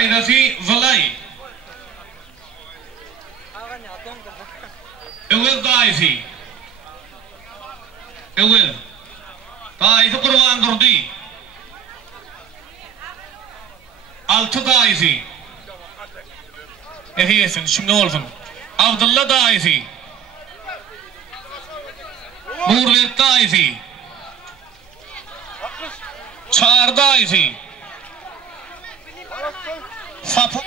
Dairesi Zalay. Ewel daisi. Ewel. Daisi kurban durdu. Altı daisi. Ehiyesin şimdi olsun. Abdullah daisi. Murvet daisi. Çar daisi. Sapı.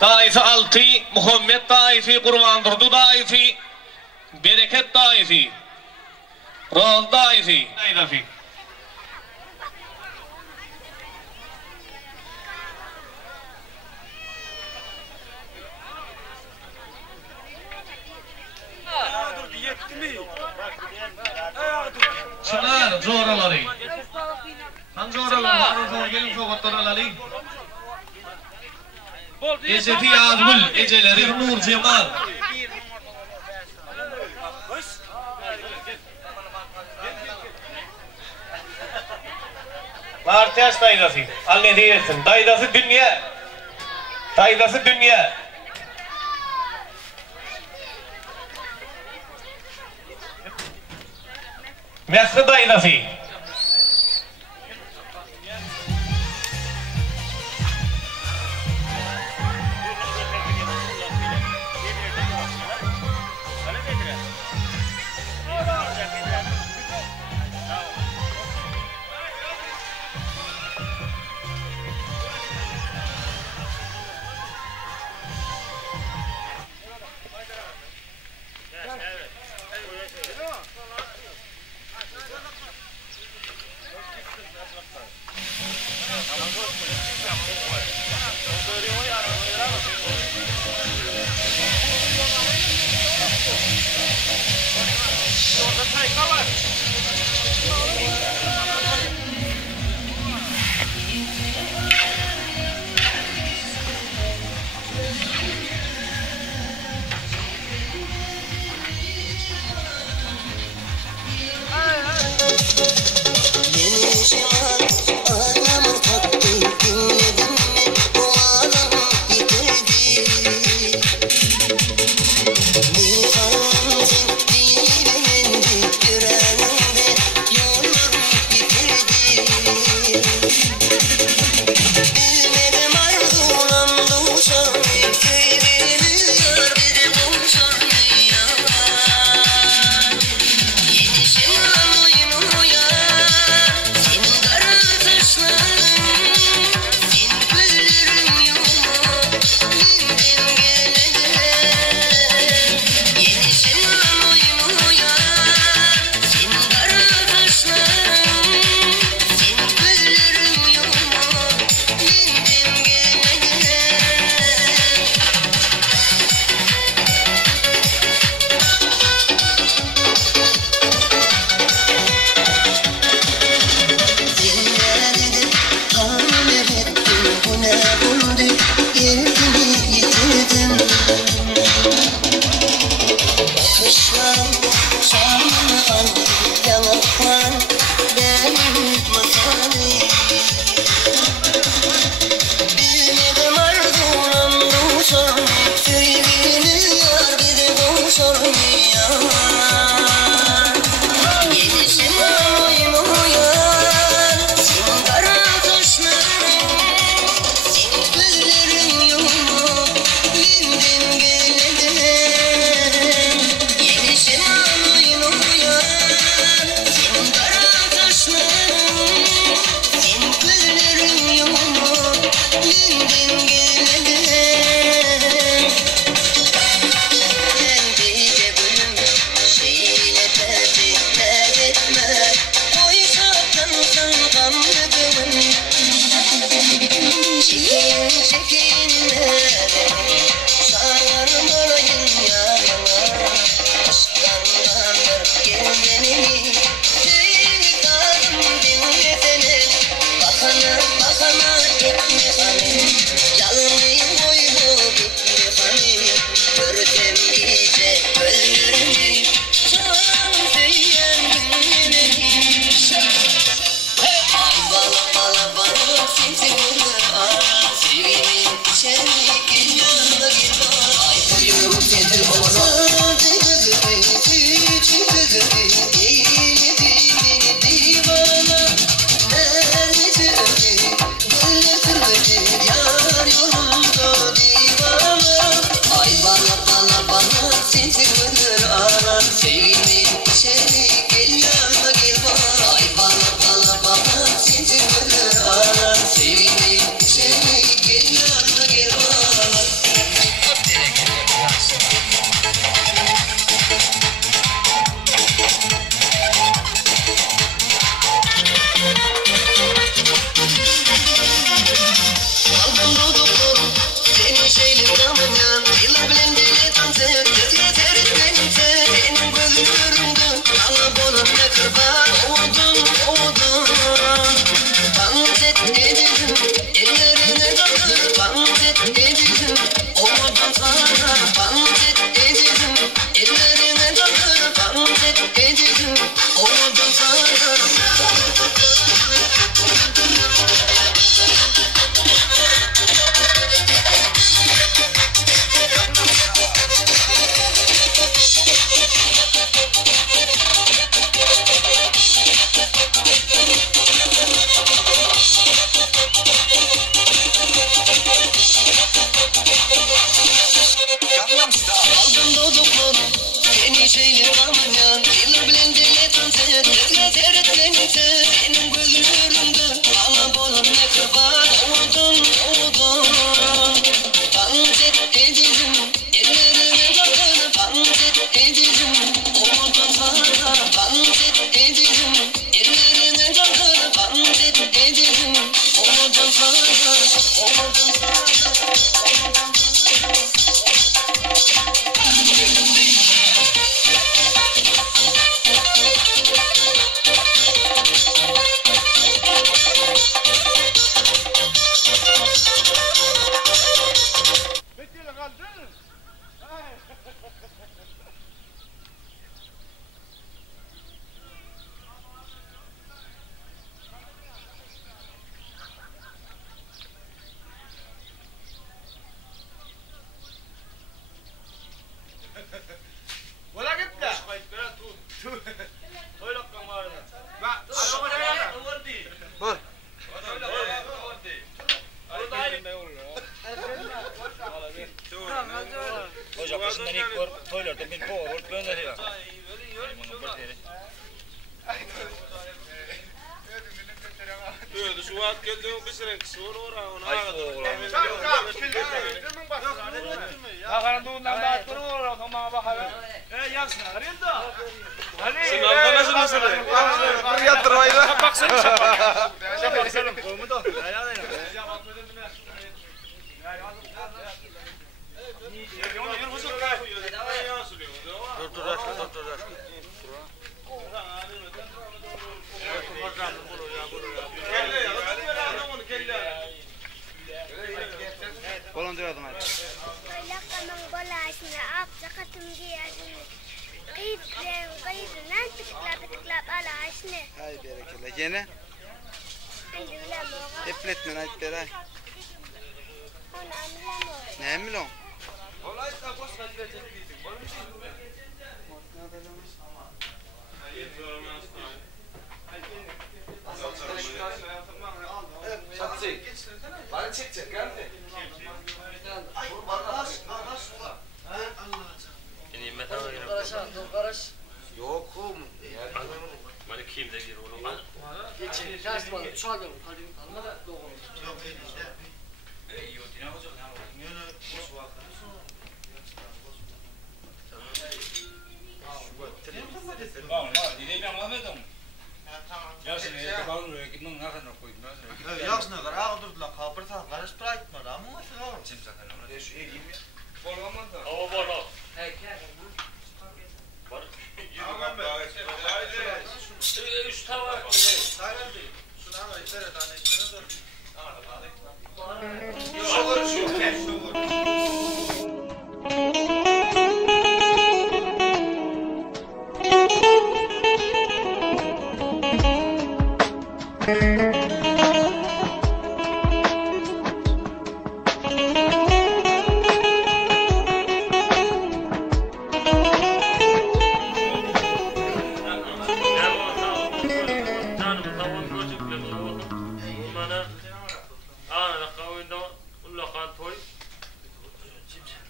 Daisi altı, Muhammed daisi, kurban durdu daisi, bereket daisi, Raz daisi. Çınar zoraları. Zoraları, zor gelin sokakları. Eceti Azgül, eceleri Nur Cemal. Martiyas daydası, Allah diyesin. Daydası dünya. Daydası dünya. Mesle daydası.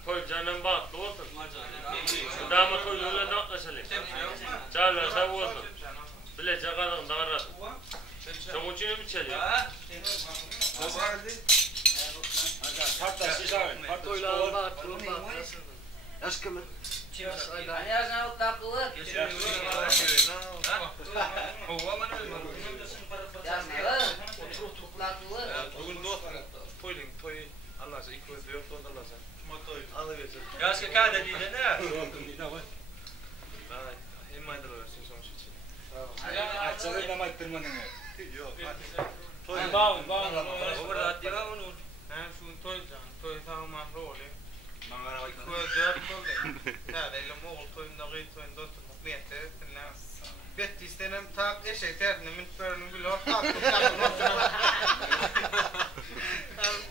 Toy canım bak, doğru. Damat oyununa da atlaşalım. Çağlar sağ olsun. Bile çakalım da arar. Çok uçunu mu çalıyor? Nasıl geldi? Parta şişar. Parta oyla. Aşkım. Yazna utaklı. Bugün toy Allah'a ilk koyup yok Allah'a. Alıversin. Yaşka kada diyene ne? Hemen de versin sonuç için. Açılır da maktırmanın. Yok. Bağın. Orada attılar onu. Hem şu toy tamam rolü. Mangara bak. Dört oldu. Ya dedim oğul toyunda gıyt toyunda oturmak niyeti. Bet istenem tak eşek tertine min pörünü bile ortak.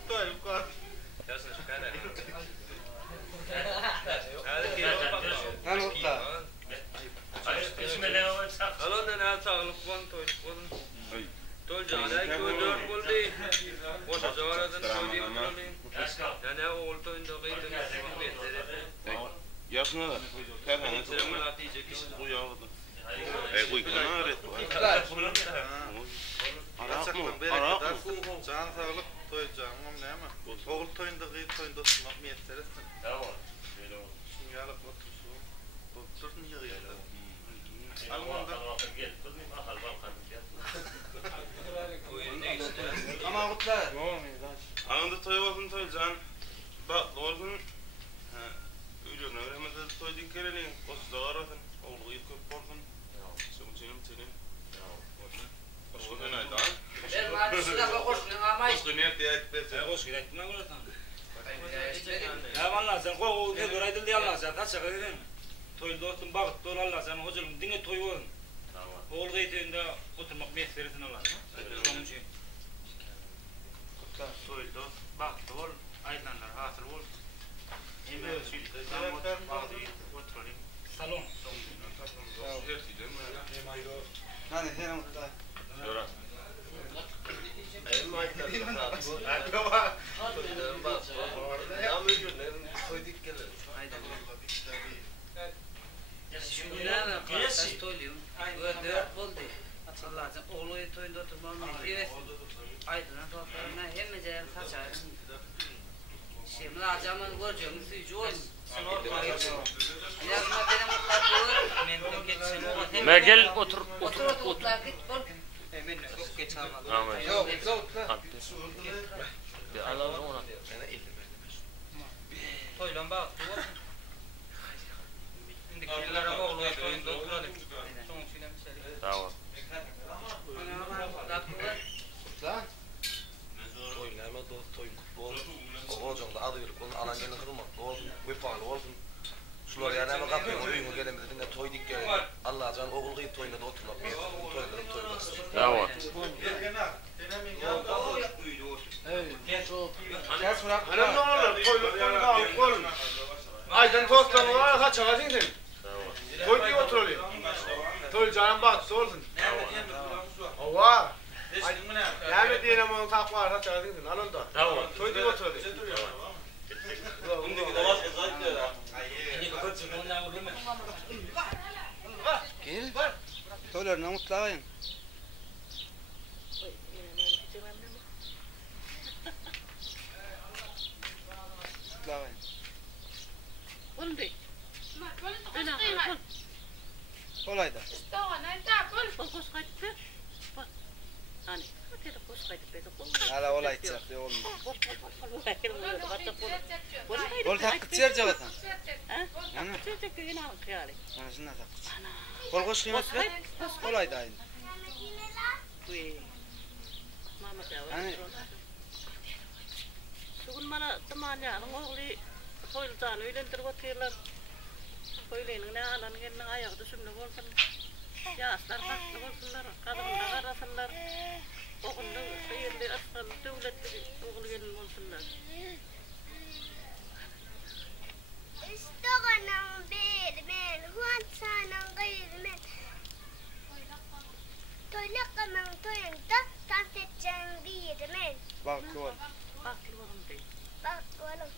Toy kor. Yaşka şu kada. Ben orta. İsmiyle var sak. Alon ne sağlık kon toy kon. Toy canay koy dört oldu. Boşa zaradın toy oldu. Yaşka. Yani oğul toyunda gıyt oturmak niyeti. Yaşına da. Terhane Selamlar diyecek iş. bu yağdı. Uykuna öğret bu. Arak mı? Arak mı? Can sağlık toy canım ne ama. Oğul toyunda gıyt toyunda oturmak niyetlersin. Tamam. Şöyle olsun. Şimdi yalıp otursun. Otursun yığıydı. Gel. Durmayayım. Akal balkan. Ama kutlar. Anında toy olsun toy can. Bak olsun. Öyle öğrenmede toy dikkerenin. Kosu da arasın. Oğlu ilk köp olsun. Çabuk çelim. Olsun ayda. Ben madisine bakışın ama Kosu niyet diye etmez. Hoş geldin. Ne olur ya vallahi sen koy ne göreydin diye Allah sen taş çakadın. Toy dostum bak dol Allah sen hocam dinle toy olun. Tamam. Oğul gayetinde oturmak mesleğisin Allah. Onun için. Toy dost bak dol aylanlar hasıl ol. Hemen sütte damat bağlı oturayım. Salon. Hani sen kutlar. Şura. şimdi ne kadar toyluyum. Ve dört oldu. Allah'ın oğlu toyunda oturmam evet. Aydın'a toplarına hem de saçar. Şimdi acamın göreceğim suyucu olsun. Yazma benim utaklı. Megel otur. Otur. Emin çok geç almadım. Tamam. Yok, yok. Bir alalım ona. Toylan bak. Şimdi kediler ama oğlu toyunda oturalım. Sonuçuyla bir şey. Tamam. Lan. Oynama toyun kutlu olsun. Oğulcağında adı verip onun alan yerini kırılmak olsun. Vefalı olsun. Şular yani ama kapıyı oyunu gelemedi. Dinle toy dik gelin. Allah can oğul kıyıp toyunda da oturmak. Toyunda toymasın. Tamam. Kes bırak. Anam ne olur? Koyun. Aydan tostlarını var kaç çakasın sen? Koy diye oturalım. Toy canım bak olsun. Ova. Yani diyelim onu tak var kaç çakasın sen. Alın da. Tamam. Toy diye oturalım. Gel. Toylarına mutlayın. Mutlayın. Oğlum değil. Kolayda. Koş kaydı. Hani, hadi koş kaydı. Hala olay çıktı oğlum. Ol Kol takıp çerce vatan. Ana. Çocuk yine kıyari. Ana şuna takıp. Kol koş kıymet ver. Kolayda aynı. Kuy. Mama ya. Hani. Sugün bana temannya oğlu soyuldan öğlendir bakıyorlar. Soyulun ne alan ne ayakta şimdi olsun. Yaşlar haklı olsunlar. Kadınlar arasınlar. Oğlunda sayılı aslan devletli oğul gelin olsunlar. İstoğanın bermen, huansanın gıyırmen. Toylakının toyunda tansetçen giyirmen. Bak oğlum. Bak oğlum değil. Bak oğlum.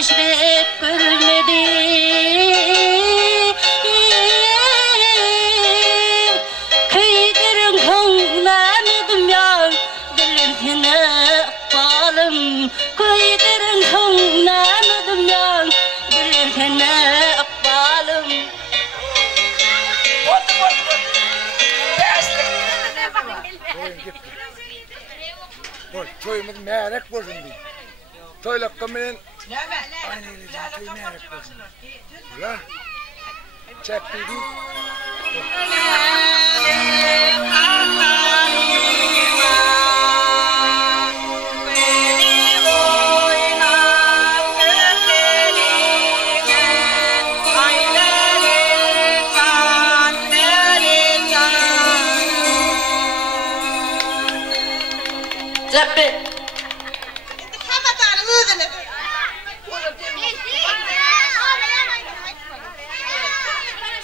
eşrep görmedi. Kıyırın hınlanıdım ya, dilim hine akbalım. Kıyırın hınlanıdım ya, dilim hine akbalım. Toyumuz meyrek bozun diye. Toylakka menen aynı toy meyrek bozun. Ya. Çekti. Zeppe.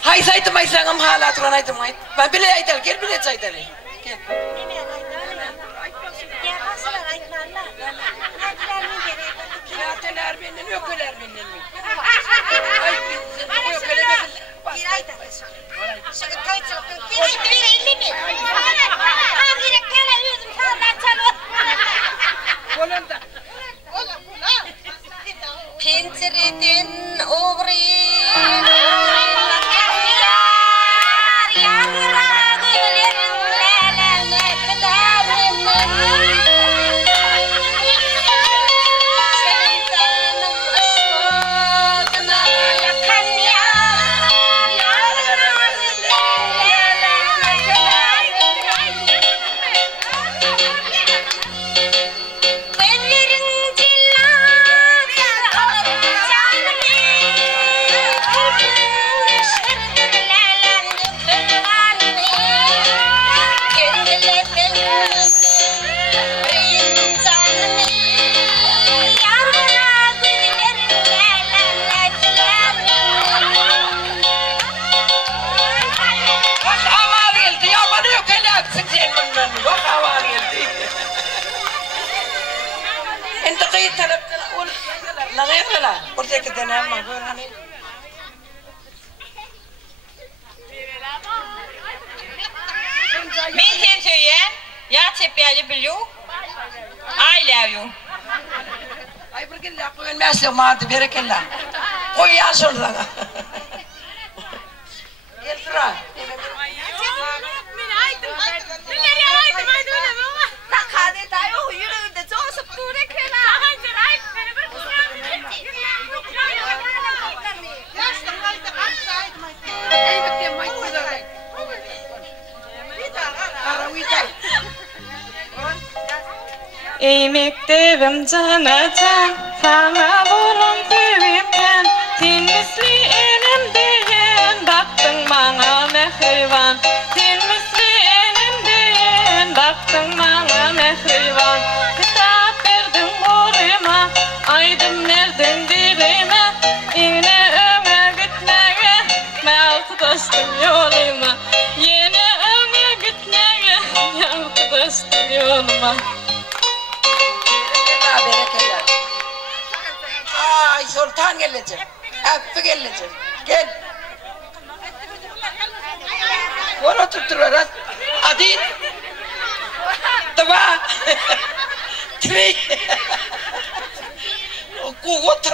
Hay saytım ay sangam hala turan aytım ay. Ben bile aytal gel bile aytal. Gel. Yateler benim yok öler benim. Ay yok öler benim. Bir aytal. Şaka taytsak. Bir 50 mi? Am direkt kala yüzüm sağdan çalıyor. Kolunda. Ola. Pencereden oğrayın. Ay berkella koyun mesle madı berekella. Koy ya şuradan. Gel sıra. Ey mektebim canacan, sana bolum sevipken, sen misli enim deyen, baktın bana mehriban. Sen misli enim deyen, baktın bana mehriban. Kitap verdin borima, aydım nereden dilime, yine öme gitmeye, mevki dostum yoluma. Yine öme gitmeye, mevki dostum yoluma. Ay sultan gelecek. Affı gelecek. Gel. Vora tuttular. Adin. Dava. Tri. Otur.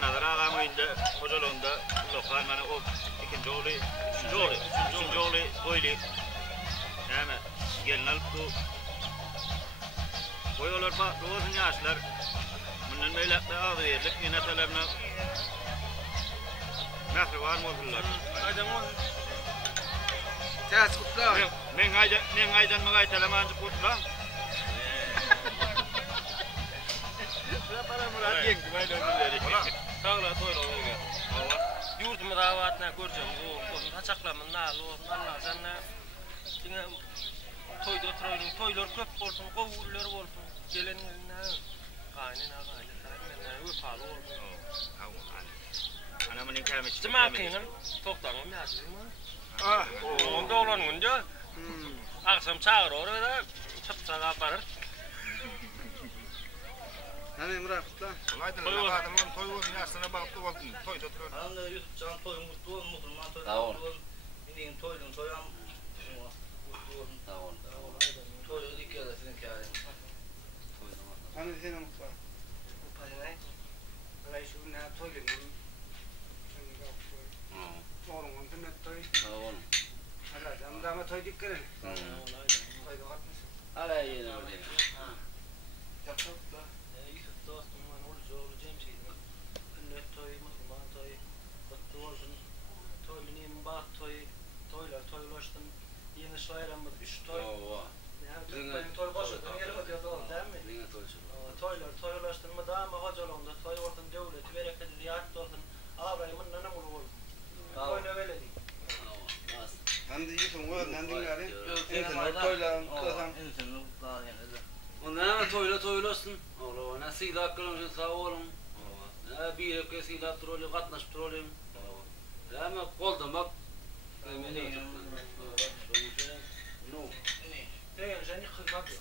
Nazar ağam oyunda, hocalığında, lokal bana o ikinci oğlu koyli. Hemen gelin alıp bu koyuyorlar bak, doğrusun yaşlar. Bundan böyle ağzı verilip, yine talarına mehri var mı olurlar? Aydan mı? Ters kutla. Men aydan mı aytalamancı kutla? Para Murat yengi, ben ömürleri. Sağla toyla olayga. Yurdumu davatına göreceğim. O kaçaklamın nalı olsun. Allah sana. Dine toyda oturayım. Toylar köp olsun. Kovullar olsun. Gelenin eline. Kaynına. Öpalı olsun. Anamın inkarmış. Cima kıyının. Toktanım yazıyor mu? Onda olan günce. Akşam çağır oraya da. Çıpsağa aparır. Hani bırak lan. Olaydı lan adamın toy olsun yaşına bakıp olsun. Toy da oturuyor. Anında YouTube can toyun mutlu olun musulman toyun Tamam. mutlu olun. İndiğin toyun toyan mutlu olun. Tamam. Toyu dik ya da sizin kârin. Hani senin mutlu. Bu parayı. Parayı şu ne toylu mu? Oğlum onu ne toy? Tamam. Allah canım dama toy dikkat edin. Toyda kalkmışsın. Hala yeni öyle. Yapsak da. Yusuf dostum var, oğlu Cemşehir. Ünlü toy, musulman toy, kutlu olsun. Toylunun bağ toy, toylaştın. Yeni şairamız 3 toy. Benim toy koşudum, yeri ödüyordu oldu değil mi? Toylaştın mı daha mı hocalonda, toy olsun, devleti, bereketi, riayet olsun. Ağabeyim'in ne mulu olsun. Toy ne böyle değil. Hani de Yusuf'un öğrenden dinlerim. İnternet toyla kılasan. Ondan toylasın. Oğlum nasıl da akılımızın sağ olun. Bir ökesi de trolü katnaş trolüm. Ama kolda bak. Emeli. No. Değil, seni kırmak yok.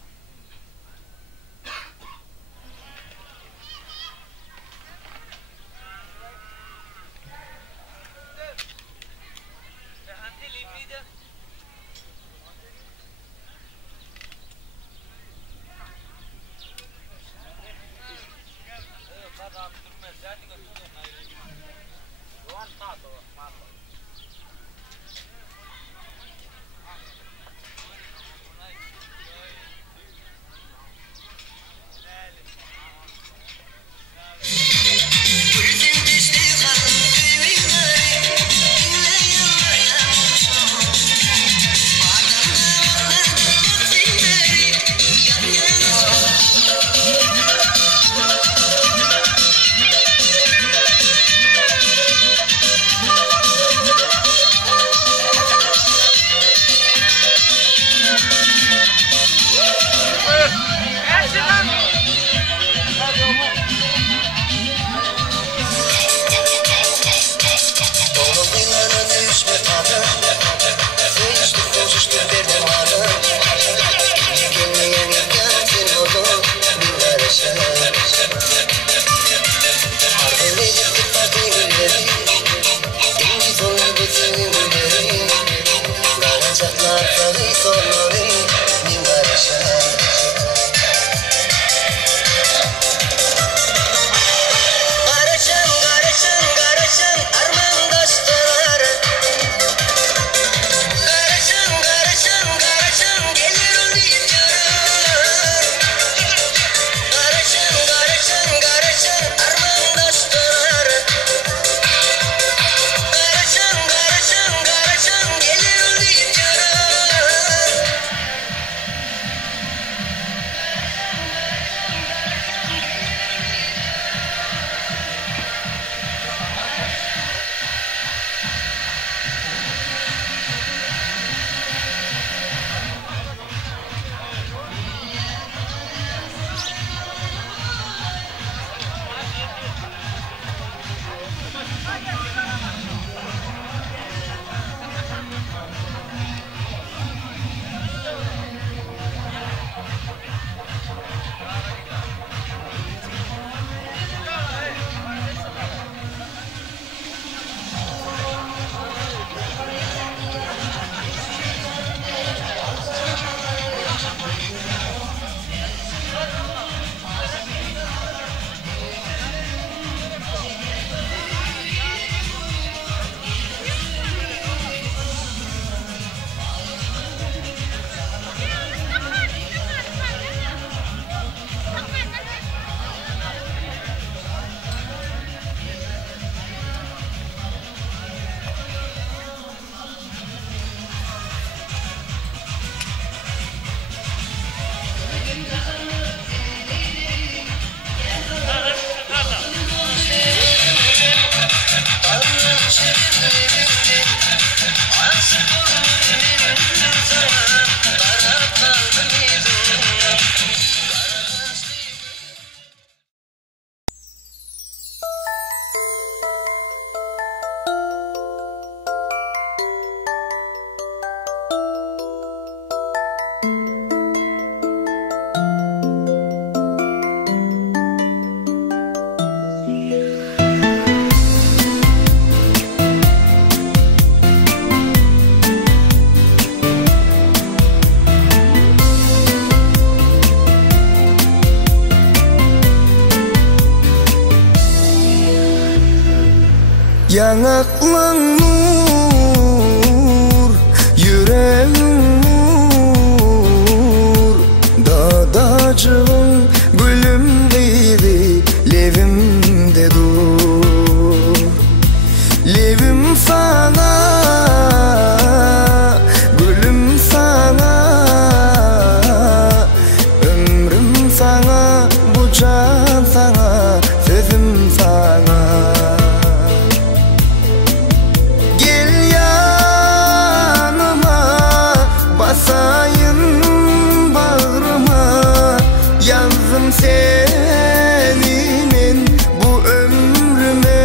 Yanaklan nur, yüreğin nur, dadacığın gülüm idi, levimde dur. Levim sana, gülüm sana, ömrüm sana, bu can sana, sözüm sana. Basayım bağrıma, yazdım senin bu ömrüme.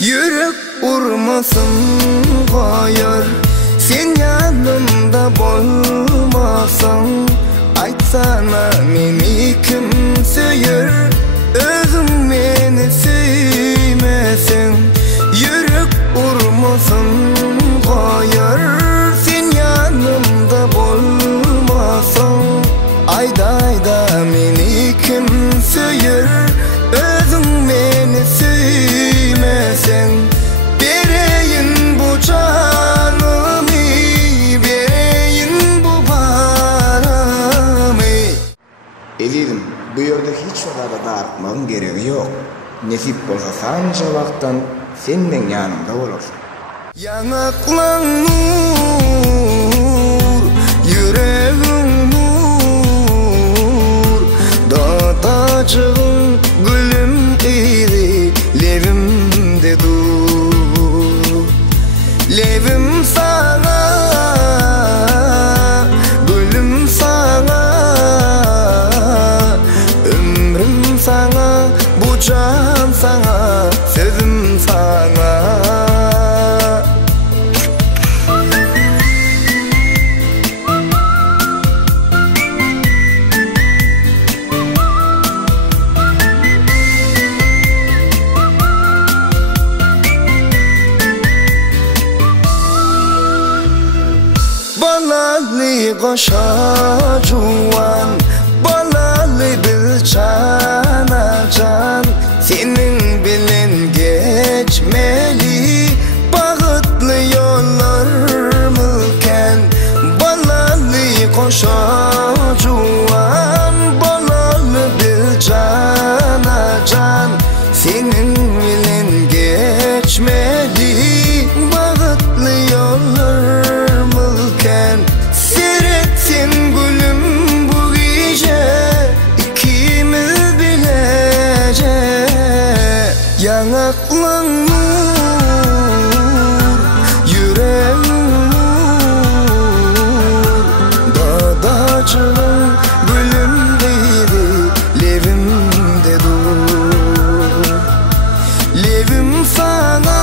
Yürek urmasın koyar, sen yanımda bolmasan. Aytsana meni kim söyür, özüm meni söymesen. Yürek urmasın koyar, sen yanımda bolmasan. Ayda meni kim söyür, özüm meni söymesen. Bereyin bu canımı, bereyin bu paramı. Elizim, bu yerde hiç orada dağıtmanın gereği yok. Nesip olsa sanca vaktan senden yanımda olursun. Yanaklan nur, yüreğin nur, dadacığın gülüm idi, levimde dur. Levim sana, gülüm sana, ömrüm sana, bu can sana, sözüm sana. Balalı koşa cuvan, balalı bir cana can. Senin bilen geçmeli bağıtlı yollar mıken. Balalı koşa cuvan, balalı bir cana can. Senin bilen geçmeli bağıtlı yollar. Seyretsin gülüm bu gece, ikimiz bilece. Yanaklan nur, yüreğin nur, dadacığın gülüm idi, levimde dur. Levim sana,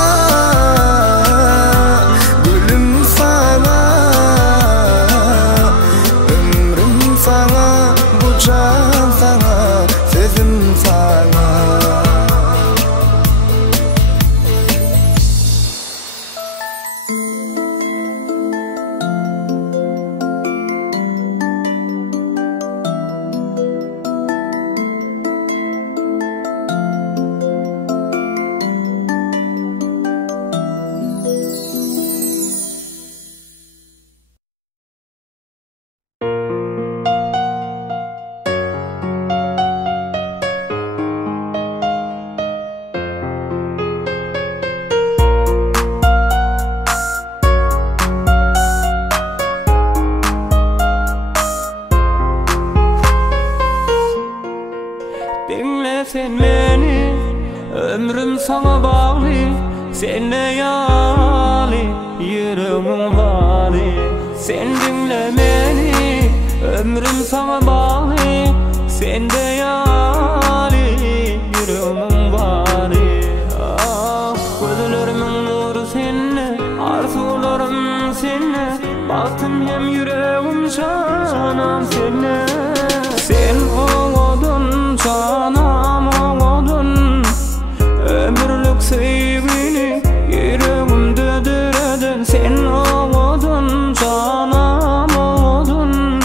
gülüm sana, sana, bu can sana, sözüm sana. Sen beni, ömrüm sana bağlı, sen ne yâli, yüreğim vali. Sen dinle beni, ömrüm sana bağlı, sen de yâli, baktım hem yüreğim canam sene. Sen oğudun canam oğudun, ömürlük sevgini yüreğimde döredin. Sen oğudun canam oğudun,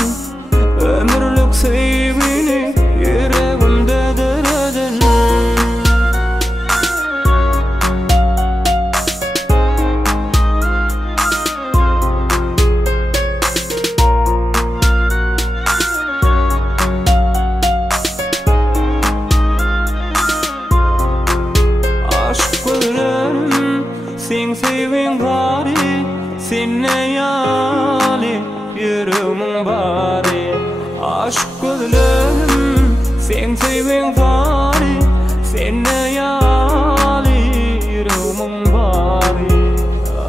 ömürlük sevgini yüreğimde döredin. Sen sevin bari, sen ne yali, yüreğimin bari. Aşk gözlerim, sen sevin bari, sen ne yali, yüreğimin bari.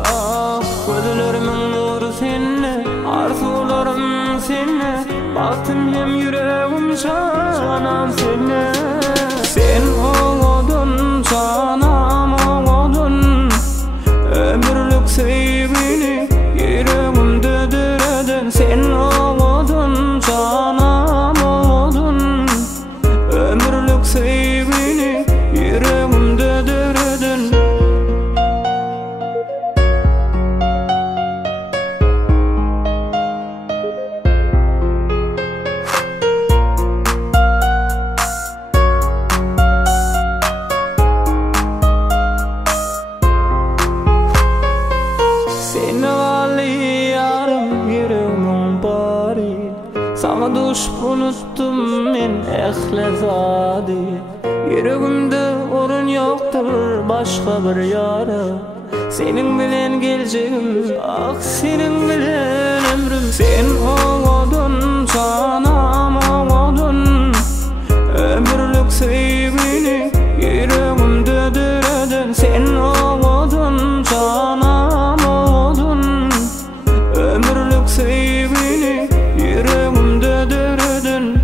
Ah, gözlerimin nuru senne, arzularım senne, baktım hem yüreğim canam senne. Sen oğudun canam oğudun, ömürlük sevgini yüreğimde döredin. Sen oğudun canam oğudun, ömürlük sevgini yüreğimde döredin. Sana düşüp unuttum men ehli zadi. Yüreğimde orun yoktur başka bir yara. Senin bilen geleceğim, ah senin bilen ömrüm. Sen oğudun canam oğudun, ömürlük sevgini yüreğimde döredin. Sen oğudun canam oğudun, ömürlük sevgini yüreğimde döredin.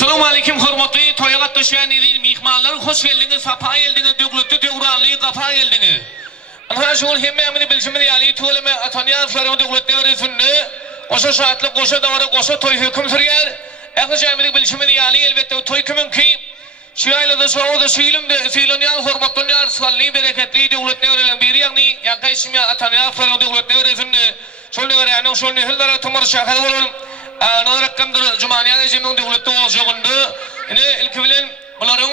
Assalamu alaykum hormatly toyagat döşen edil mihmanlar hoş geldiniz, sapa geldiniz, dögletli dögranly gafa geldiniz. Ana şol hemmemini bilşimini ali toleme atanya farı dögletli resunne, oşa saatlik oşa davara oşa toy hüküm sürger. Ehli jamili bilşimini ali elbette toy kiminki şu aylada soğuda silimde silonyan hormatlyar salli bereketli dögletli ölen biri yani yakayşımya atanya farı dögletli resunne. Şol dögranın şol nehirlere tamar şahar bolun. Another rakamdır Cumaniya Necim'in devlette olacağında yine ilk bilen bunların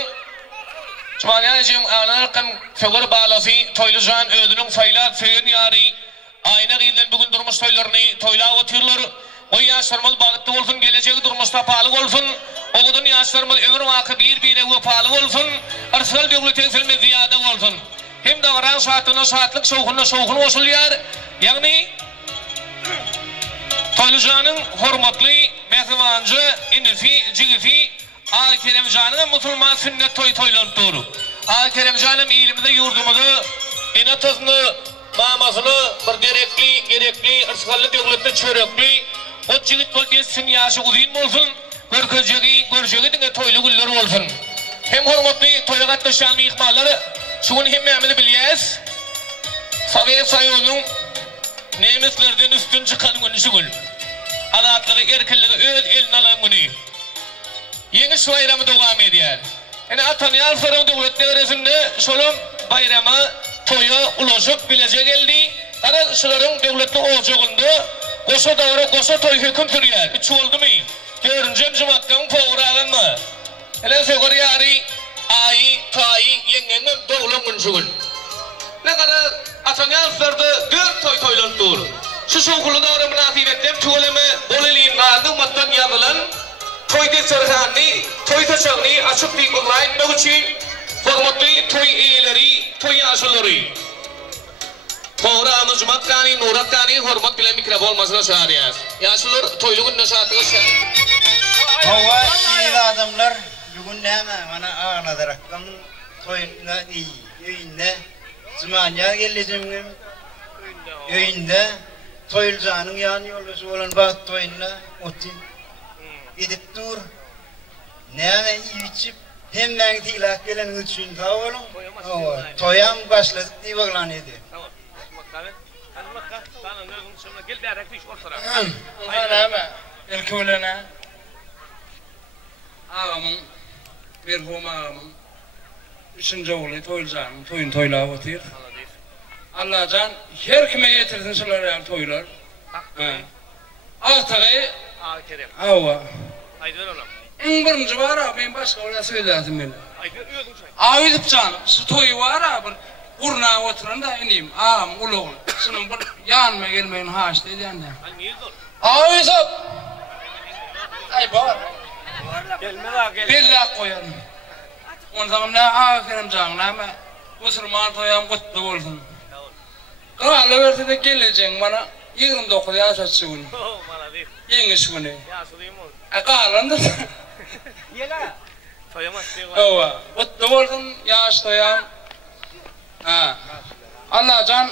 Cumaniya Necim another rakam figür bağlası toyluzan ödünün faylak feyin yari ayna gidilen bugün durmuş toylarını toyla oturlar o yaşlarımız bağıttı olsun geleceği durmuşta pahalı olsun o gudun yaşlarımız ömür vakı bir evi pahalı olsun arsal devletin filmi ziyade olsun hem de varan saatine saatlik soğukun olsun yer yani Toyluzanın hormatlı mehmancı inifi cigifi Ağa Keremcan'ın Müslüman sünnet toylanıdır. Ağa Keremcan'ın ilimde yurdumuzu inatızını, mamasını bir gerekli, ırskallı devletli çörekli o cigit bol desin yaşı uzun olsun, görközcegi dine toylu güller olsun. Hem hormatlı toylagat döşen mihmalları şunu hemmemini bilyez. Sovyet Soyunu'nun Nemislerden üstün çıkan günü şugul. Adatları erkinliği öz eline alan günü. Yeni şu bayramı devam ediyor. Yani Atanyal Fırın Devletleri arasında şolum bayramı toya ulaşıp bilece geldi. Ara şuların devletli olacağında koşu davra koşu toy hüküm sürüyor. Hiç oldu mu? Görünce cımaktan poğrağın mı? Hele sögür yari ayı tayı yengenin doğulun günşugul. Ne kadar Atanyal Fırın'da dört toylar dur. Şu şokulu davra münasibettem tuğuleme boleliğin vardı maddan yazılan toyda sırhanı, toyda çağını açık bir bağlayın için formatlı toy eğileri, toy aşıları. Poğrağımız Cumhurbaşkanı, Nurakkani, hormat bile mikrofon olmasına çağırıyoruz. Yaşlılar toyluğun neşatını Hava iyi adamlar, bugün ne hemen bana ağladı rakam toyuna iyi, öğünde Zımanya geleceğim öğünde toyulacağının yani yolcusu olan bak toyuna otin gidip dur ne hemen iyi içip hemen tilak gelen için tavalım toyam başladık diye bağlanıyordu. Ama elkölene ağamın merhum ağamın üçüncü oğlu toyulacağım toyun toylağı otur. Allah can her kime getirsin şular yani toylar. Artığı hava. En birinci var abi ben başka oraya söyledim beni. Ağıdıp canım şu toyu var abi. Kurnağa oturun da ineyim. Ağam ulu. Şunun bir yanıma gelmeyin haş dedi yani. Ağıdıp. Ay bağır. Bella koyalım. Onun zaman ne aferin canım ama Müslüman toyam kutlu olsun. Kralı verse de geleceğim bana 29 yaş açsın. Yengiş bunu. Akalandı. Yela. Toyamaz diyor. Ova. Kutlu olsun yaş toyam. Ha. Allah can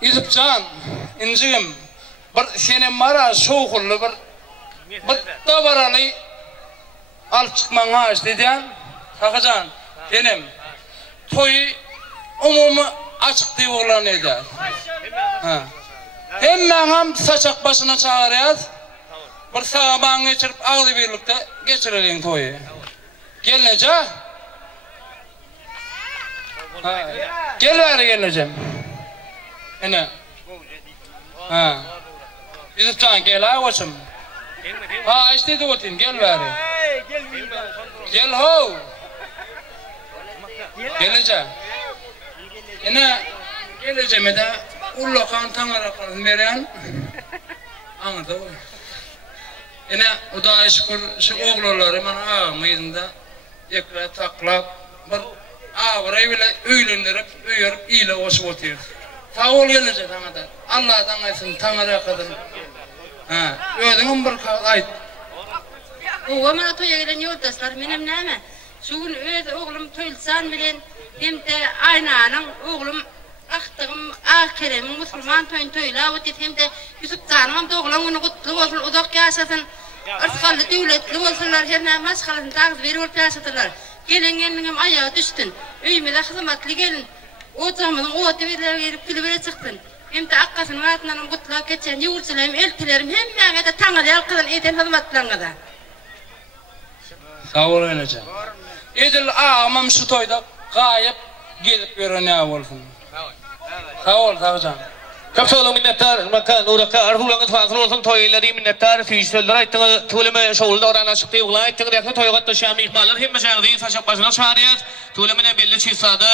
yüzüp can incim bir senin mara soğuklu bir tabaralı alıp çıkman haş dediğin Takıcan benim toyu umumu açık diye olan eder. Hemen hem saçak başına çağırıyoruz. Bir sağban geçirip ağzı birlikte geçirelim toyu. Gelince gel bari geleceğim. Yine. Yüzüp can gel ha koçum. Ha işte de otin gel bari. Gel ho. Geleceğim. Yine geleceğim de ullakan tangaraklarını veren anladı o. Yine o da şükür şu oğulları bana ağamıydı yakla taklap bir ağırayı bile öğlendirip uyarıp iyiyle hoş oturuyor. Ta ol gelecek tanıda. Allah'tan ayısın tangaraklarını. Ödünün bir ait. Oğlum toya gelen yoldaşlar benim neme? Şu gün öz oğlum toyulsan bilen hem de aynı anam oğlum aktığım kerem Müslüman toyla ötet hem de Yusuf canım da oğlum onu kutlu olsun uzak yaşasın. Artkalı devletli olsunlar her ne maskalasını takip verip yaşatırlar. Gelin ayağa düştün. Öyümede hizmetli gelin. O zamanın o teveler verip külübere çıktın. Hem de akkasının altından kutlu geçen yurtçularım, eltilerim hem de tanrı halkından eten hizmetlerine de. Sağ ol oynayacağım. Edil ağamam şu toyda gayip gelip görünüyor olsun. Sağ ol Takıcan. Kapsalı minnettar, maka Nurakka arzulanız fazla olsun toyları minnettar, füyüsüller ayettiği tuğleme şoğulda oranı açıklığı ulan ayettiği yakın toygat taşıyan ihmallar hem meşahidi saçak başına çağırıyız. Tuğlemine belli çizsadı.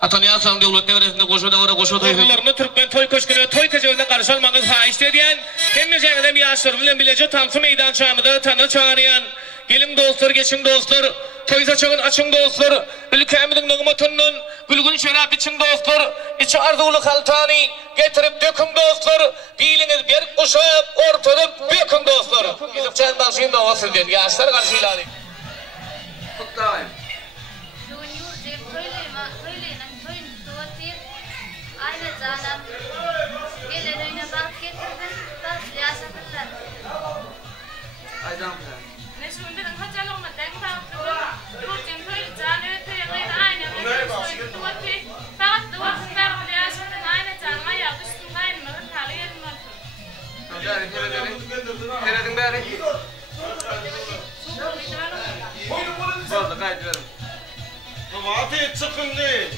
Atanyal Fırın Devletleri arasında koşu davra koşu toylarını Türkmen toy köşküne toy tecavüzüne karşı olmanız faiz diyen hem meşahide yaşlarıyla bilece tansı meydan çağımıda tanı çağırayan gelin dostlar, geçin dostlar, toy saçağın açın dostlar, ülkemizin nığmatunun, gülgün şerap için dostlar, içi arzulu kaltani, getirip dökün dostlar, diliniz bir kuşap, ortada dökün dostlar. Gidip çayından suyun da olsun diyen yaşlar karşıyla. Kutlayın. Aydan gari. Oldu kayıt verin. Mati çıkın değil.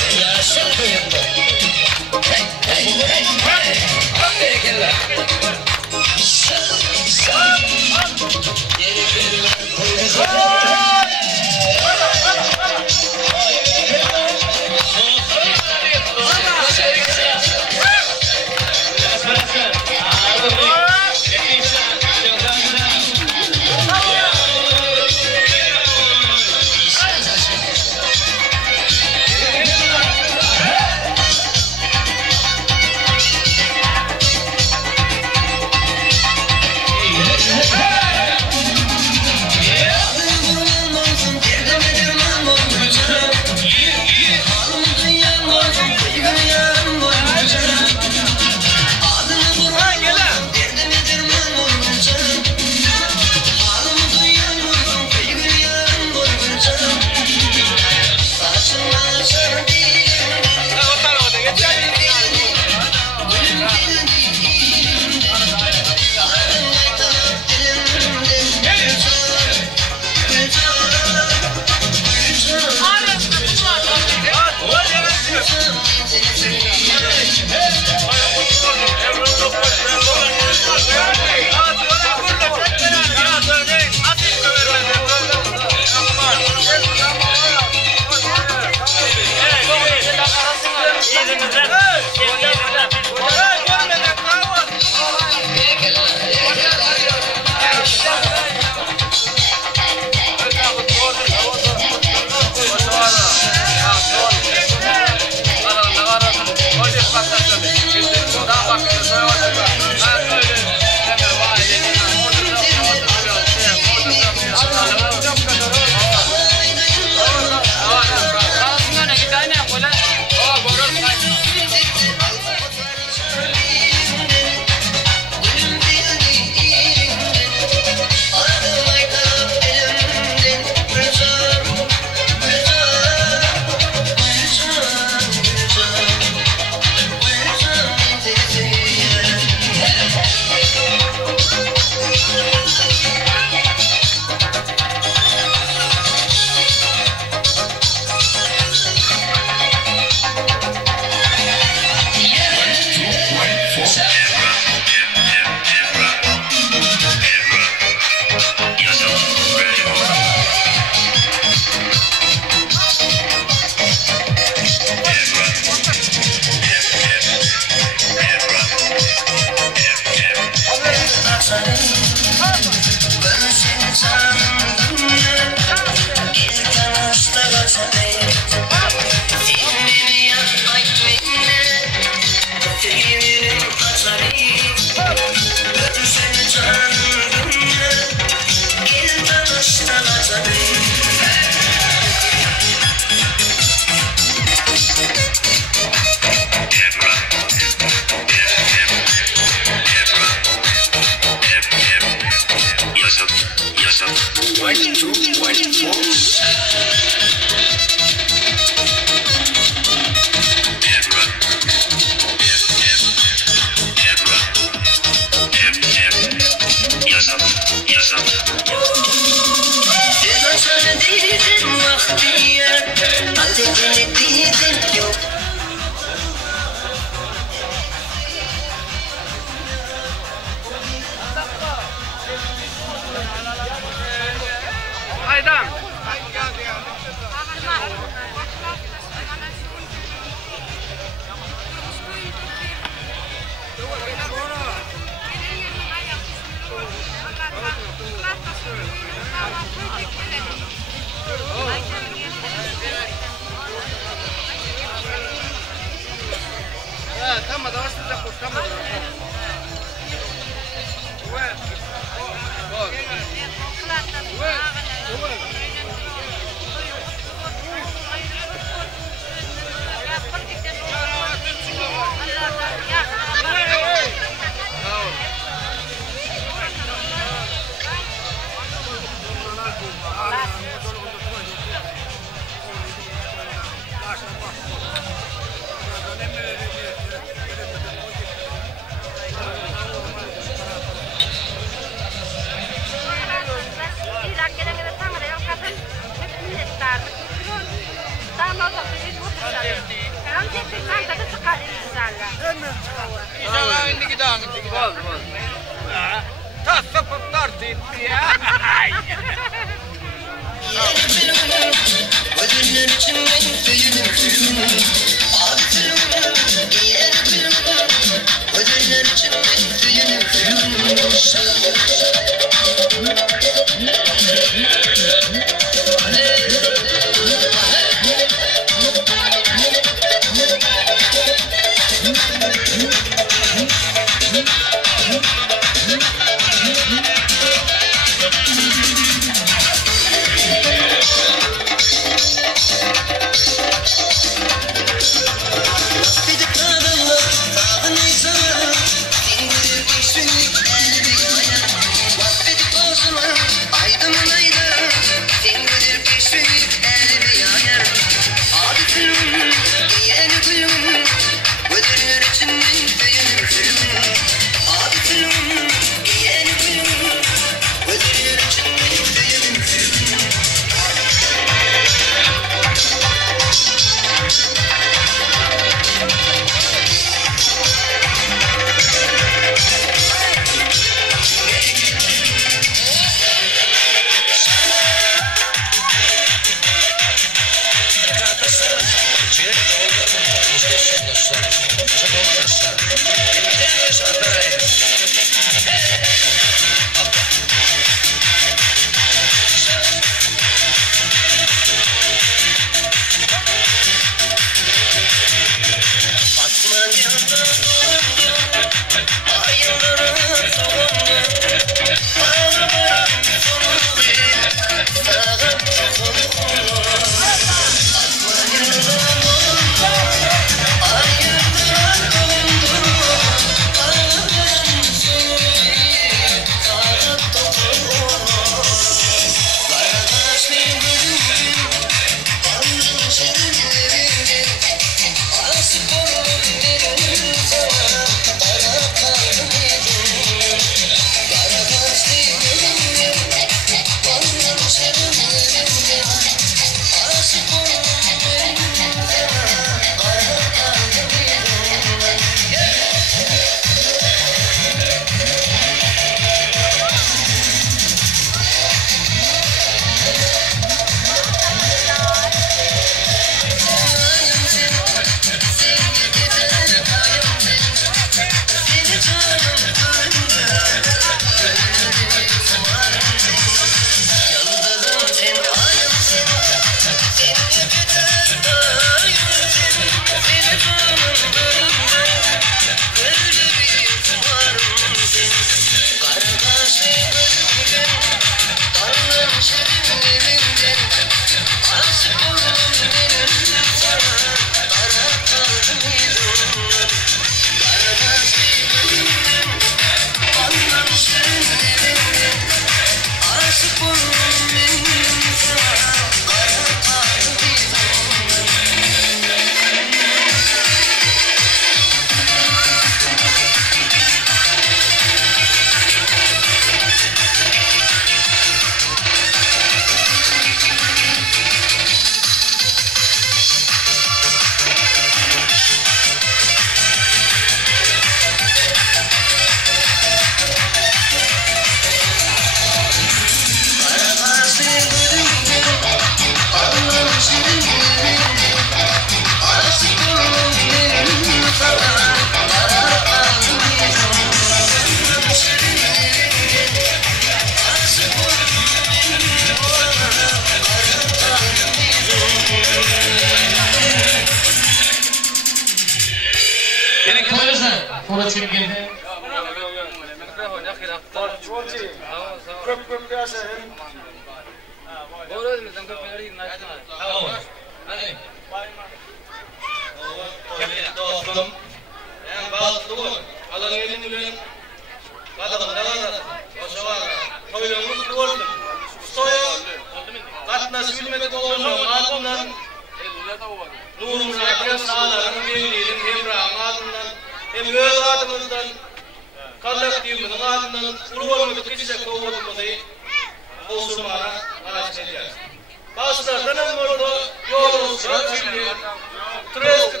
Tres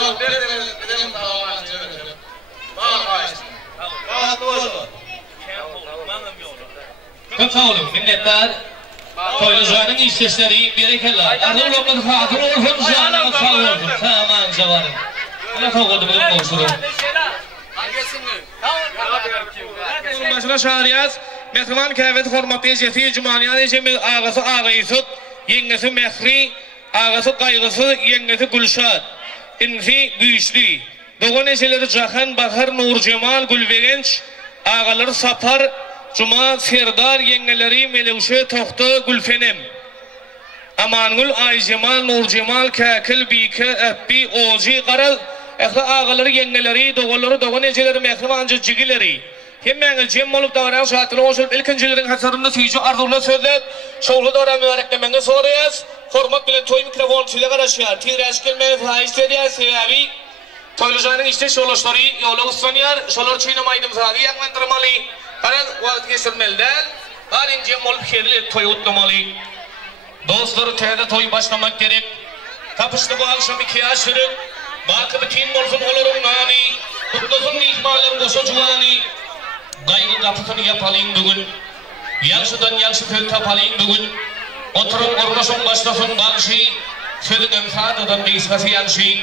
alıp verdim bizim davadan çevirdim. Bana kaçtı. Rahat oldu. Çok sağ olun minnettar. Toylucanın işleşleri berekeler. Arul olmadı fatır olsun canım sağ olsun. Tamam cavarım. Ana toğudu bizim olsun. Başına şariyaz. Mehriman kəvət hormatlı ecəsi cümaniyan ecəmi ağası Ağaysud, yengesi Mehri, ağası Qaygısı, yengesi Gülşad. İnfi Güçlü. Doğun eceleri Cahan, Bahar, Nur Cemal, Gülvegenç, ağaları Sapar, Cuma, Serdar, yengeleri Melevşe, Tohtu, Gülfenem. Amangul, Aycemal, Nur Cemal, Kakil, Bike, Ebbi, Oji, Qaral, Ehli ağaları yengeleri, doğun eceleri Mehrimancı Cigileri. Hemen cem olup davran şartlı olsun ilkincilerin hasarında suyucu arzulu sözler şoğlu davran mübareklemeni soruyoruz. Hormat bilen toy mikrofon çile karışıyor. Tiraş kelmeye faizleri ya sebebi toylucanın işte şoğlaşları yolu ustanıyor. Şoğlar çiğnemaydım sağı yaklandırmalı. Karan vakit geçirmeliler. Halin cem olup şerili toy utlamalı. Dostları teyze toy başlamak gerek. Kapıştı bu akşam 2 aşırı. Bakı bütün olsun olurum nani. Kutlusun ihmallerin koşu cuvani. Gayrı kapısını yapalım bugün. Yanşıdan yanşı tül tapalım bugün. Oturun ormasın başlasın bakşı. Sözün emsadadan değişmesi yanşı.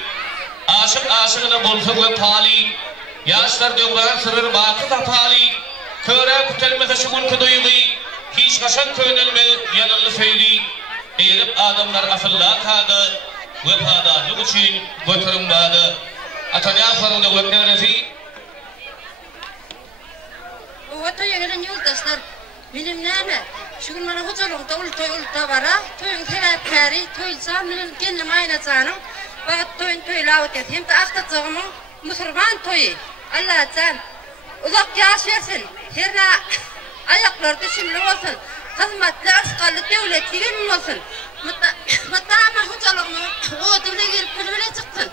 Aşık aşığına bulsun ve pali. Yaşlar döngüren sırır bakı tapali. Köre kutelmese şugun kuduyuğu. Hiç kaşan könülme yanılı söyledi. Eğilip adamlar asılla kaldı. Ve padalık için götürün bağdı. Atanya sarında götürürüz. Oto yegelen yoldaşlar benim neme şugul bana hocalıkta ulta bara toyun terapi toyulsam benim kendim aynı canım bak toyun lavet et hem de aktatacağım Müslüman toyu Allah can uzak yaş versin herna ayaklar düşümlü olsun hizmetli askallı devletli gelin olsun mutama hocalıkmı o devle gelip bile çıksın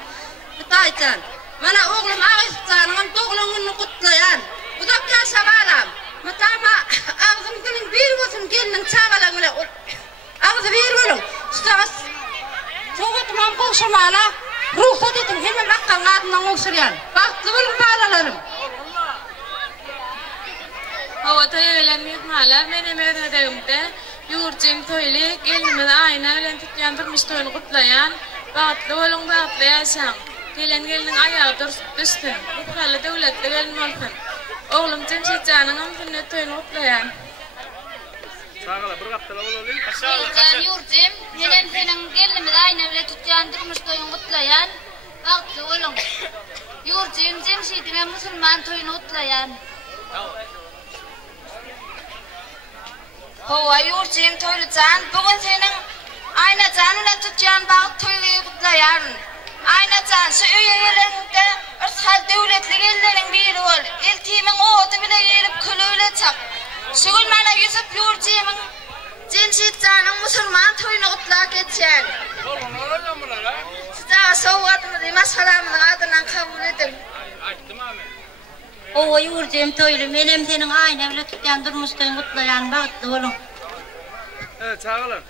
mutaycan bana oğlum ağız canım doğulun kutlayan uzak yaşa bağlam. Mutama ağzım dilin bir olsun gelinin çağalan öyle. Ağzı bir olun. Ustaz. Çoğutmam koşamala. Ruhsat etin hemen rakkan adından olsuryan. Baktı bulun bağlalarım. Havata öğlenmeyip malar benim evdeyimde. Yurcim toyli gelinimiz ayna ölen tutuyandırmış toyunu kutlayan. Bağıtlı olun bağıtlı yaşam. Gelinin ayağı düştü. Bu kalı devletli gelin olsun. Oğlum Cemşit canım sünnet toyunu kutlayan. Sağala bir kaptala olalım. Yurcan yurcim, nenem senin gelinimiz ayna bile tutuyandırmış toyunu kutlayan. Baktı oğlum. Yurcim Cemşit'ime Müslüman toyunu kutlayan. Hova yurcim toylu can, bugün senin ayna canıyla tutuyan bağıt toyunu kutlayan. Ayna can şu üye yerlerinde ırsal devletli gellerin biri ol. İltimin oğdu bile gelip külüyle çak. Şugul bana Yusuf yurcimin Cemşit canın Müslüman toyunu kutla geçen. Size soğuatını dima salamını adından kabul edin. O yurcim toylu benim senin ayna bile tutuyan durmuş toyunu kutlayan bağıtlı olun. Evet çağılın.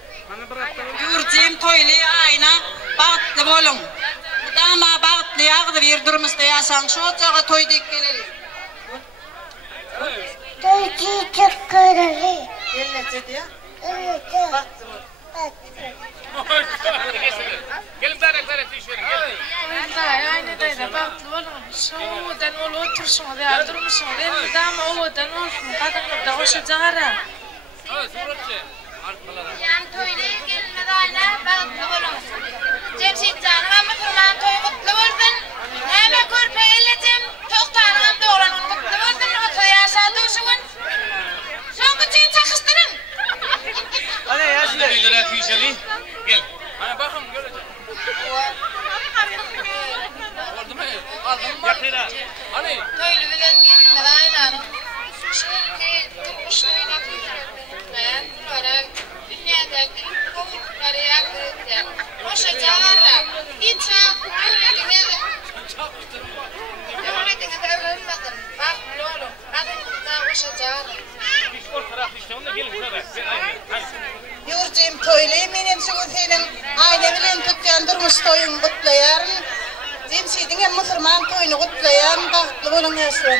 Yurcim toylu ayna bağıtlı olun. Dama bağıtlı yağdı bir durmuşta yaşan şu ocağa toy dik gelelim. Toycu çok kararlı. Gelin ya. Evet. Gelin daraklara tüşverin gelin. Aynı da bağıtlı olun. Şoğudan ol otursun da durmuşsun. Benim dama oğudan olsun. Kadın da hoşu cağara. Evet suratçı. Yani toylu gelinimiz ayna bağıtlı olun. Cemşit canıma Müslüman toyu kutlu olsun. Neme körpe elletim. Toktanın doğranın kutlu olsun. O toyu aşağı düşün. Son küçüğün çakıştırın. Hadi ya şimdi. Hadi bir tüşeli. Gel. Hadi bakın göreceğim. Oldu mu? Aldım mı? Yakıyla. Hadi. Toylu bilen gelinimiz ayna. Şöyle tutmuşluğuna kutlayan. Böyle dünyadaki kovukları yakırırken. Hoşa cağarlar. İnşallah devletiniz evlenmedin. Bak oğlum. Kadınlıkta hoşa cağarlar. Yurcim toylu benim şu senin aile bilen tutuyan durmuş toyun kutlayarın. Demsiydin hem Müslüman toyunu kutlayan baktlı bolun yaşlan.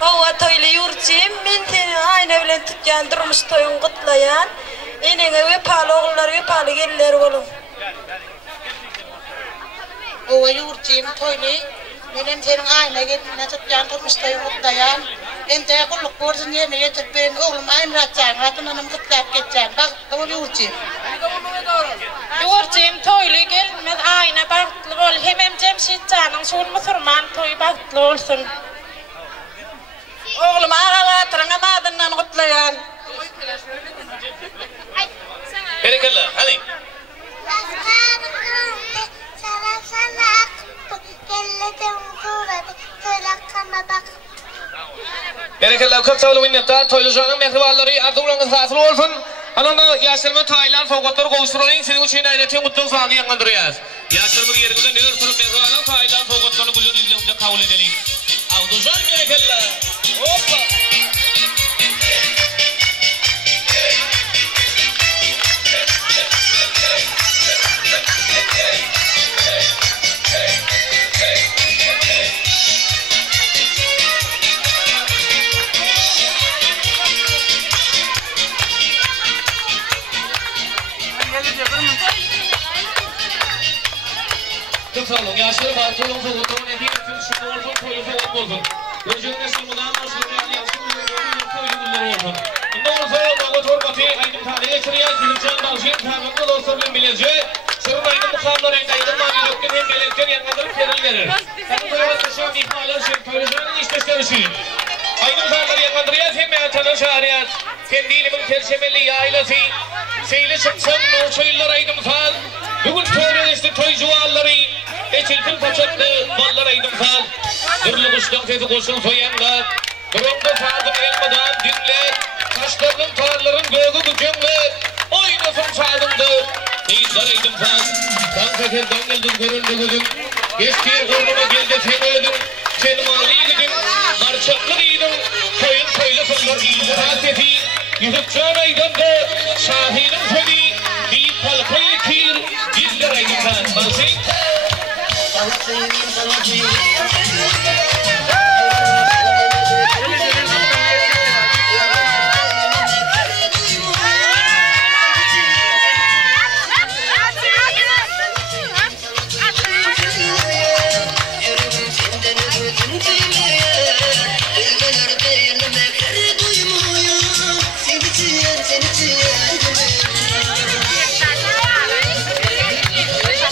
Hava toylu yurtçuyum, men seni ayna bilen tutgan durmuş toyun kutlayan, enenge vepalı oğullar, vepalı gelirler bolun. Hava yurtçuyum toylu, benim senin ayna gelirine tutgan durmuş toyun kutlayan, ente kulluk borsun yerine getirip benim oğlum ayna ratacağım, ratın hanım kutlayıp geçeceğim, baktlı bol yurtçuyum. Yurtçuyum toylu gelmez ayna baktlı bol, hemem Cemşit canın şun Müslüman toyu baktlı olsun. Oğlum ağalatırına madından kutlayan. Berekallah, hadi. Berekallah, köp sağ olun minnettar. Toylu canın mehribanları arzularınız hasıl olsun. Ananda yaşlarımı taylan fogotları kovuşturayın. Senin için ayrıca mutlu sağlığı yanındırıyaz. Yaşlarımı yerinde nör turup mehribanın taylan fogotları bulur izleyince kabul edelim. Avducan berekallah. Hoppa. Çok sağ olun. Yaşları var. Toyun soğutun. Hepinizin şunu olsun. Toyun soğut olsun. Gözünün eşilmeden başlayan yansın. Toyun gülleri olsun. Ne olursa olmalı torbatı. Aydım tarihi geçiriyor. Gülümcan bağışıyım. Tanrımda dostlarının bileceği. Sırın aydım mukamları. Aydım mavi döktün. Hem belirken yanmadır. Keril verir. Hem toyun taşıyan ihmalar. Toyunun işteşleri. Aydım tarları yanmadırıyaz. Hem meyhantanın şahriyaz. Kendi ilimin kerşemeli yaylası. Seyle çıksın. Noçoyullar aydım sal. Bugün toyun işte toycu ağları. Eçiltin paçaklı ballar aydım sal. Dırlı kuştan sesi koşun soyanlar. Duramda sardım elmadan dinle. Taşlarının tarların göğü bükümler. Oynasın sağlımdı. İyizler aydım sal. Kan seferden geldim göründü gözüm. Geçtiği kurnuma geldi sen öldün. Sen mali gidin. Marçaklı giydin. Toyun söyle sonlar iyizler sesi. Yüzükcan aydım da. Şahinim seni. Bir palkayı kir. İyizler aydım sal. Balsın.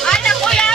Anne koyar.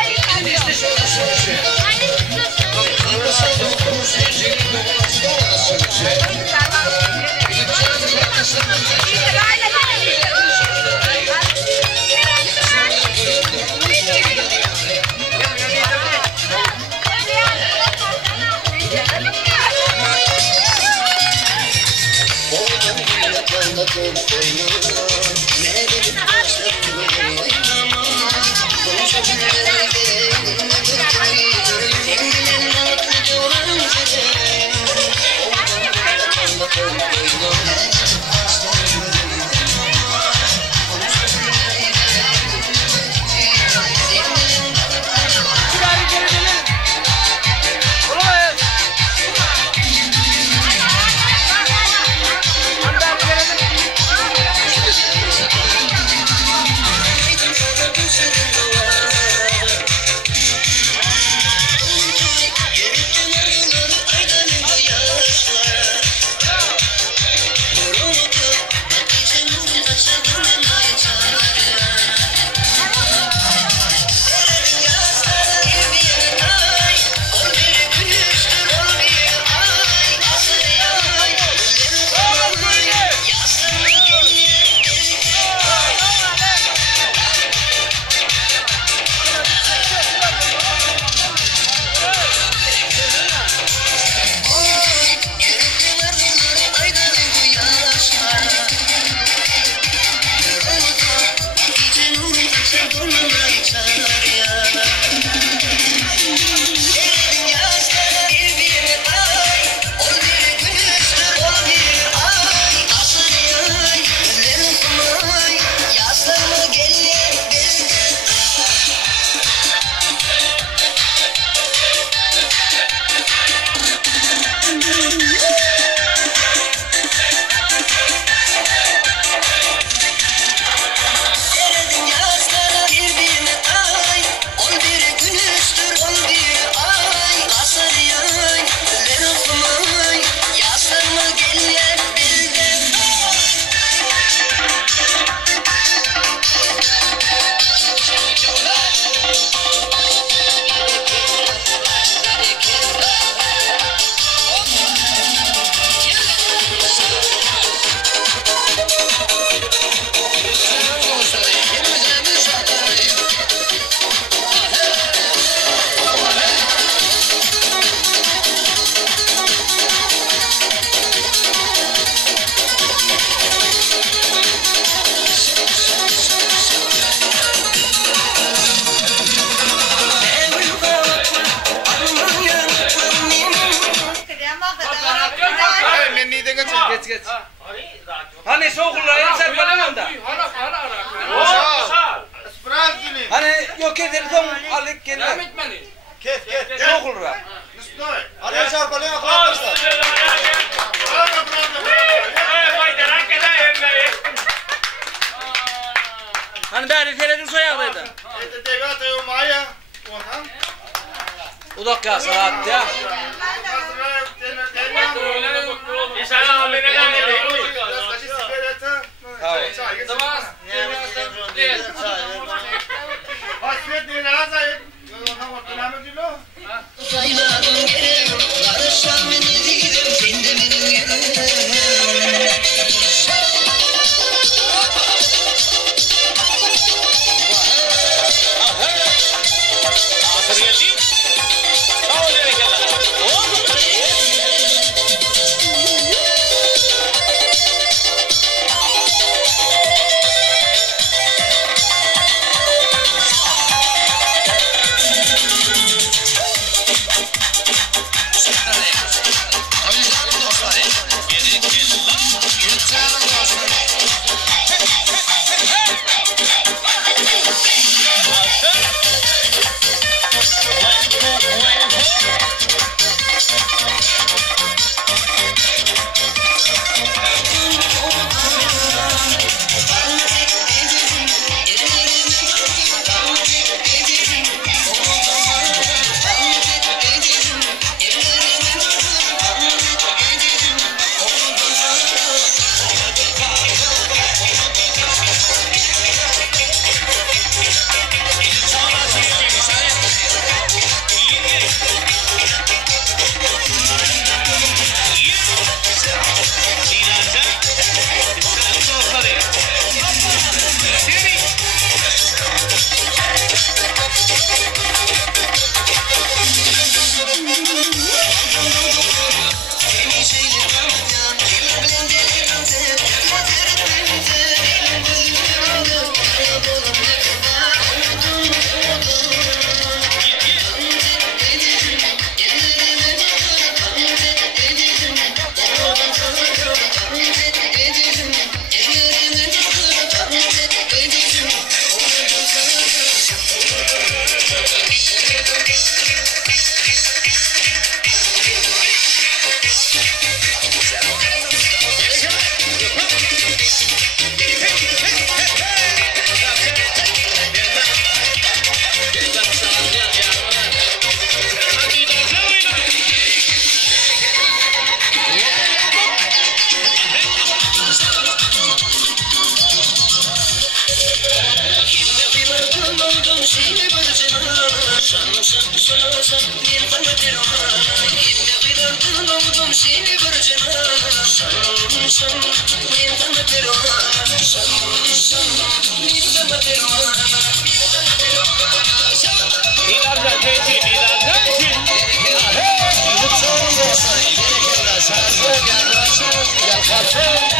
geç. Hani soğuklar serpelemem da. Hani yok telefon alıp gelme. Kes. Soğuklar. Hadi serpelemem arkadaşlar. Hani bari telefon soyağdaydı. Udak ya saat ya. Shut up.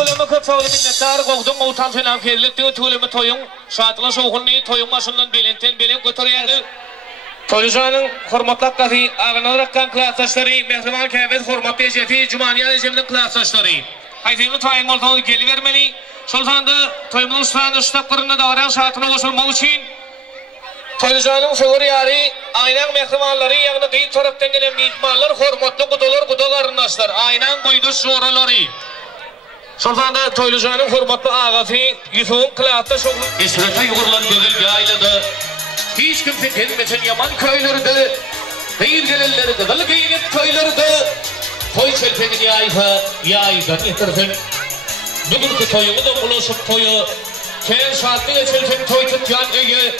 tuğlama köp sağlı minnettar gogdun gowtan selam kerilip tuğlama toyun şatla soğunni toyun başından belenten belen götürýärdi. Toyjanyň hormatly gazy agnarakkan klasaşlary mehriban käbet hormat ejeti Jumaniýa jemden klasaşlary. Haýsyny toyun bolsa gelivermeli. Şol sanda toyumyň şandy ştaplarynda dagran şatyna goşulmak üçin Toyjanyň şöwür ýary aýnan mehribanlary ýagny gyýy tarapdan gelen mehmanlar hormatly gudalar gudagarnaşlar aýnan goýdy şoralary. Şol sanda Toyjanyň hormatly agazy Ýusuf klassda şol esrete ýugurlan gözel ýaýlady. Hiç kimse gelmesen yaman köylerde, değil gelenleri de, dal giyinip köylerde, toy çelpegini yaydan yetirsin. Bugünkü toyumu da bulaşıp toyu, ken şartıyla çelpegini toy tutyan eye,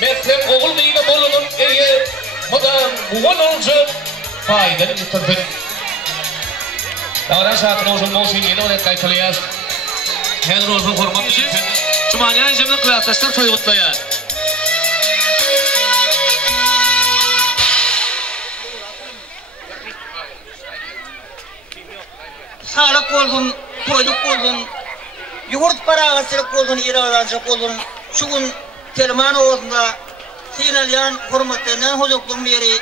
meslem oğul deyine bolunun eye, mudan buvan olacak, faydanı yetirsin. Davran şartına olsun mousin yeni oret kaytalayaz. Her olsun hormatlı yetin. Cumaniýa jemden klassdaşlar toy gutlaýar. Sağlık oldun, toyluk oldun, yurt parağasılık oldun, iradancılık oldun. Şu gün Telman oğlunda sinalyan hürmetlerinden hocukluğun beri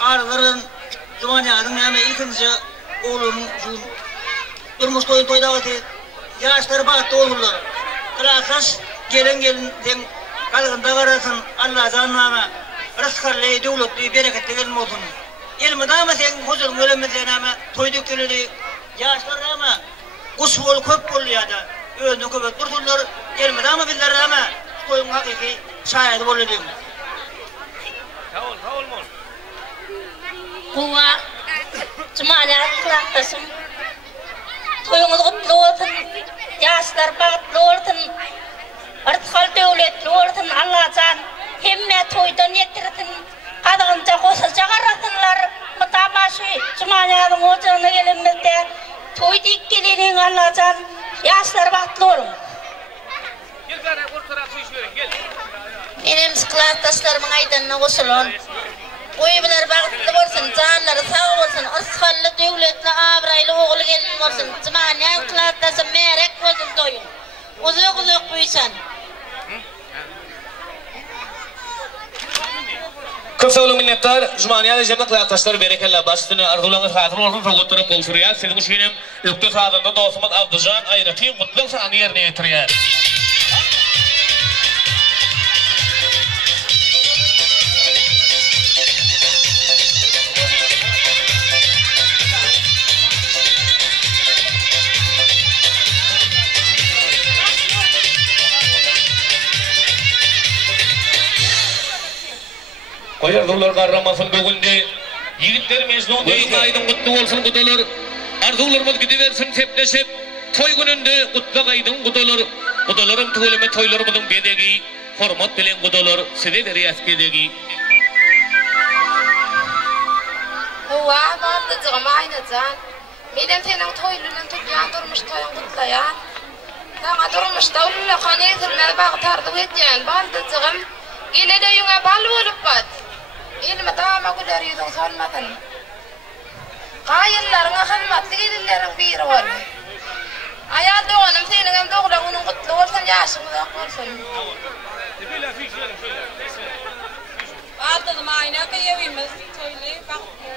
ağrıların Cumaniýanyň näme ilkinci oğlunun şu durmuş toyun toyda vakti yaşları bağıttı oğullar. Klasaş gelen kalgında karasın Allah zanlama rızkarlı, devletli, bereketli gelin olsun. İlmi dama sen hocukluğun ölemezden ama toyduk geleli yaşlar ama usul köp bolýardy. Öňde köp durdular. Gelmedi ama bizler ama toyun hakiki şaýady bolýar. Sağ ol mol. Buwa Cumaniýa klassdaşym. Toyuňyz gutly bolsun. Yaşlar bagtly bolsun. Artgal döwletli bolsun. Allah jan hemme toydan ýetirsin. Kadagynça goşaja garasynlar. Mutamaşy Cumaniýanyň ojagyna gelenmizde toy dikkelenin Allah'tan yaşlar bagtly bolun. Gel bana ortara toy şören gel. Benim klassdaşlarymyň aýdanyna goşulan. Oýbylar bagtly bolsun, janlary sag bolsun, ysgally döwletli abraýly ogly gelin bolsun. Cumaniýa klassdaşym merek bolsun toyun. Uzak buýsan. Köp sağ olun minnettar. Jumaniýa jemden klassdaşlar berekella başlygyny arzulaňyz hatyrly bolsun, sowgatlaryp bolşurýar. Sizin üçinem ýurtda sadanda dostumyz Abdujan Aýraty mutlu sany ýerine ýetirýär. Koyardılar garramasın bugünde yigitler mecnun değil aydın kutlu olsun kudalar arzularımız gidiversin sepleşip toy gününde kutlu aydın kudalarım tuğuleme toylarımızın bedegi hormat bilen kudalar size veriyaz bedegi Huwa bardyjygym aýnajan meden seniň toýlunyň tutýan durmuş toýuň gutlaýan saňa durmuşda ullakan ezilmeli bagtardy etýän bardyjygym gelede ýöňe bal bolup bat. Elime dama güler ýüzüň solmasyn. Gaýyllaryňa hymmatly gelirleriň biri bol. Aýal doganym seniň hem doglagynyň gutly bolsun, ýaşyň uzak bolsun. Bardyjym aýna ýewimiz toýly bagtly.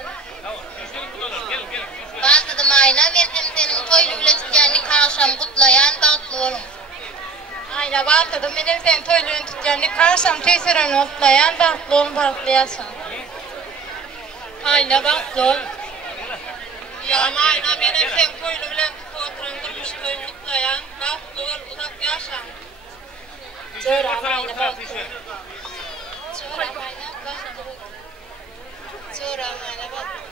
Bardyjym aýna berdim seniň toýly bilen tutýany kaşam gutlaýan bagtly bolun. Aýna bardyjym menen sen toýluny tutýany kaşam tesireni gutlaýan bagtly bolun bagtly ýaşaň. Aýna bagtly bolun. Ýa-ni aýna menen sen toýly bilen oturan durmuş toýuň gutlaýan bagtly bolun uzak ýaşaň. Jöra aýna bagtly. Jöra aýna bagtly. Jöra aýna bagtly.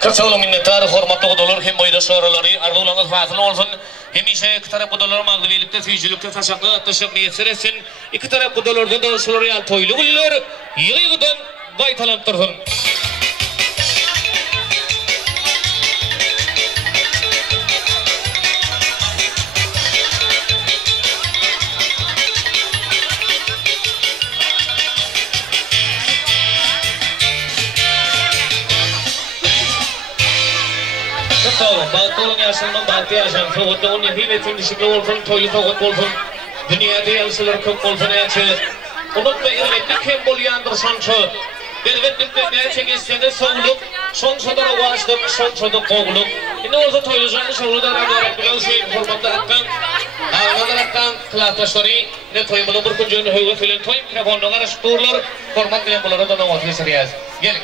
Köpçülük minnettar, hormatly gudalar hem boýda şoralary, arzulaňyz fasyl bolsun. Hem ise iki tarap gudalar maglybiýetlikde, süýjülikde taşakly atlaşyp meýser etsin. İki tarap gudalarda da şolary ýal toýly güller, ýygydan gaýtalanıp dursun. Tutalım, bağıtlı yaşamdan bağıtlı yaşam. Soğutlu onun hibetini dişikli olsun, toylu soğut olsun. Dünyada yalısılar köp olsun elçi. Unutma elbetlik kim bol yandırsın şu. Elbetlikte gerçek istedi soğuluk. Son sodara vaçlık, son soduk qoğuluk. Şimdi olsa toylucanın soğuludan alarak bilen şeyin formatda hakkın. Ağırladan hakkın kılaftaşları. Ne toymulu bir kuncunu hüvü filin toy mikrofonuna karışık durulur. Format bilen buları da novatlı sıriyaz. Gelin.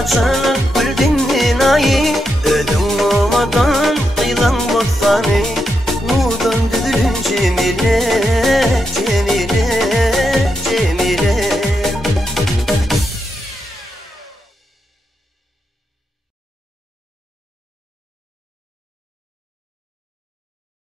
Açanın